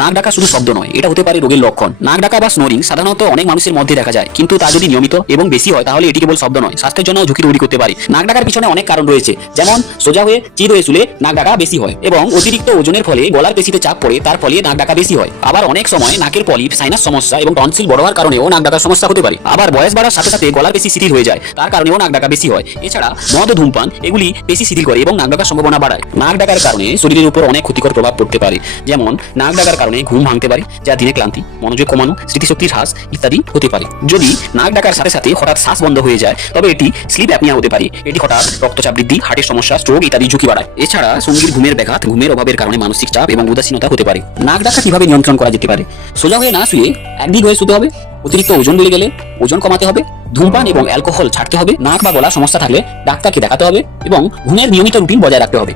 নাক ডাকা শুধু শব্দ নয়, এটা হতে পারে রোগের লক্ষণ। নাক ডাকা বা স্নোরিং সাধারণত অনেক মানুষের মধ্যে দেখা যায়, কিন্তু তা যদি নিয়মিত এবং বেশি হয় তাহলে এটি কেবল শব্দ নয়, স্বাস্থ্যের জন্য ঝুঁকি তৈরি করতে পারে। নাক ডাকার পিছনে অনেক কারণ রয়েছে, যেমন সোজা হয়ে চির হয়ে শুলে নাক ডাকা বেশি হয়, এবং অতিরিক্ত ওজনের ফলে গলার পেশিতে চাপ পড়ে, তার ফলে নাক ডাকা বেশি হয়। আবার অনেক সময় নাকের পলিপ, সাইনাস সমস্যা এবং টনসিল বড় হওয়ার কারণেও নাক ডাকার সমস্যা হতে পারে। আবার বয়স বাড়ার সাথে সাথে গলার পেশি শিথিল হয়ে যায়, তার কারণেও নাক ডাকা বেশি হয়। এছাড়া মদ ও ধূমপান এগুলি পেশি শিথিল করে এবং নাক ডাকার সম্ভাবনা বাড়ায়। নাক ডাকার কারণে শরীরের উপর অনেক ক্ষতিকর প্রভাব পড়তে পারে, যেমন নাক ডাকার কারণে ঘুম ভাঙতে পারে, যা দিনে ক্লান্তি, মনোযোগ কমানো, স্মৃতিশক্তির হ্রাস ইত্যাদি হতে পারে। যদি নাক ডাকার সাথে সাথে হঠাৎ শ্বাস বন্ধ হয়ে যায় তবে এটি স্লিপ অ্যাপনিয়া হতে পারে। এটি হঠাৎ রক্তচাপ বৃদ্ধি, হার্টের সমস্যা, স্ট্রোক ইত্যাদি ঝুঁকি বাড়ায়। এছাড়া সঙ্গীর ঘুমের ব্যাঘাত, ঘুমের অভাবের কারণে মানসিক চাপ এবং উদাসীনতা হতে পারে। নাক ডাকা কিভাবে নিয়ন্ত্রণ করা যেতে পারে? সোজা হয়ে না শুয়ে একদিক হয়ে শুতে হবে। অতিরিক্ত ওজন বেড়ে গেলে ওজন কমাতে হবে। ধূমপান এবং অ্যালকোহল ছাড়তে হবে। নাক বা গলা সমস্যা থাকলে ডাক্তারকে দেখাতে হবে এবং ঘুমের নিয়মিত রুটিন বজায় রাখতে হবে।